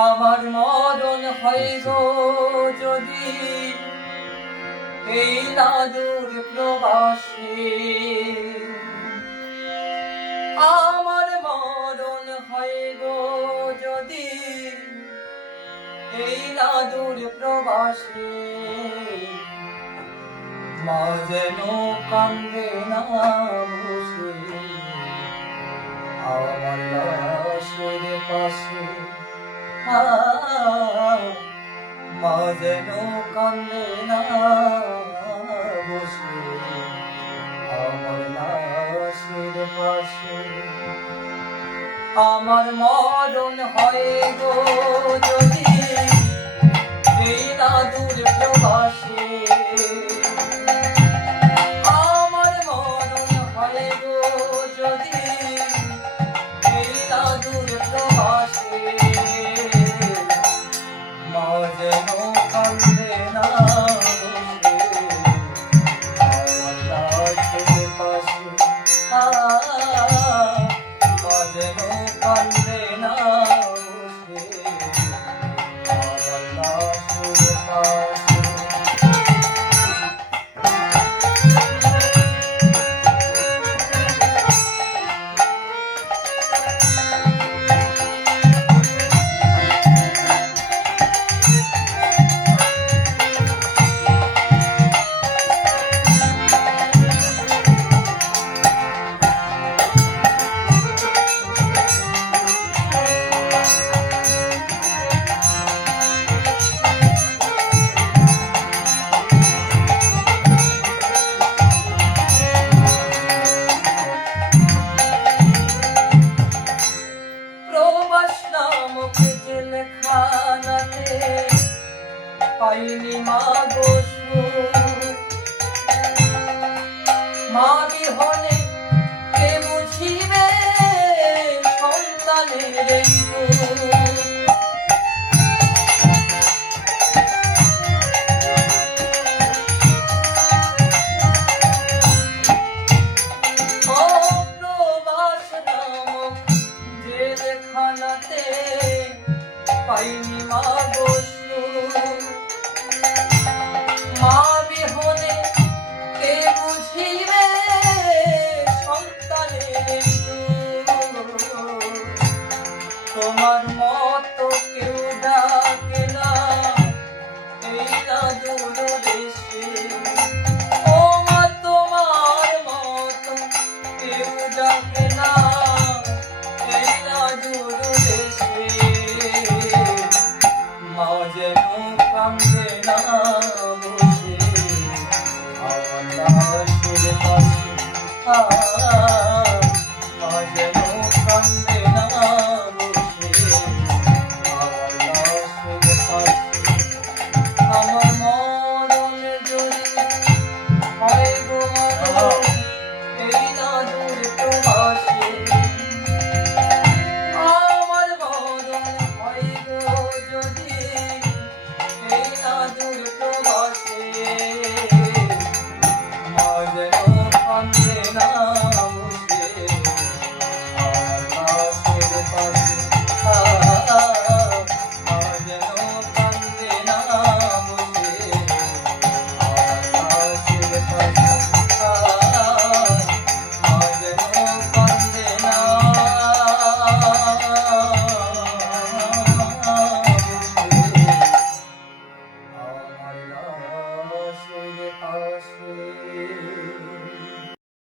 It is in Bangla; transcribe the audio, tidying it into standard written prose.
আমার মরণ হয় গো যদি এই নাদুর প্রবাসে, আমার মরণ হয় গো যদি এই নাদুর প্রবাসে। মা যেন কান্দে না বসে আমার লাশের পাশে, মা যেন কান্দে না বসে আমার লাশের পাশে। আমার মরণ হয় গো যদি এই নাদুর প্রবাসে, আমার মরণ হয় গো যদি এই নাদুর প্রবাসে। মা যেন কান্দে না বসে আমার লাশের পাশে, মা যেন কান্দে না বসে আমার লাশের পাশে। পাইনি মা গো মা বিহনে কে বুঝিবে সন্তানের এই প্রবাস নামক জেলখানাতে পাইনি মা গো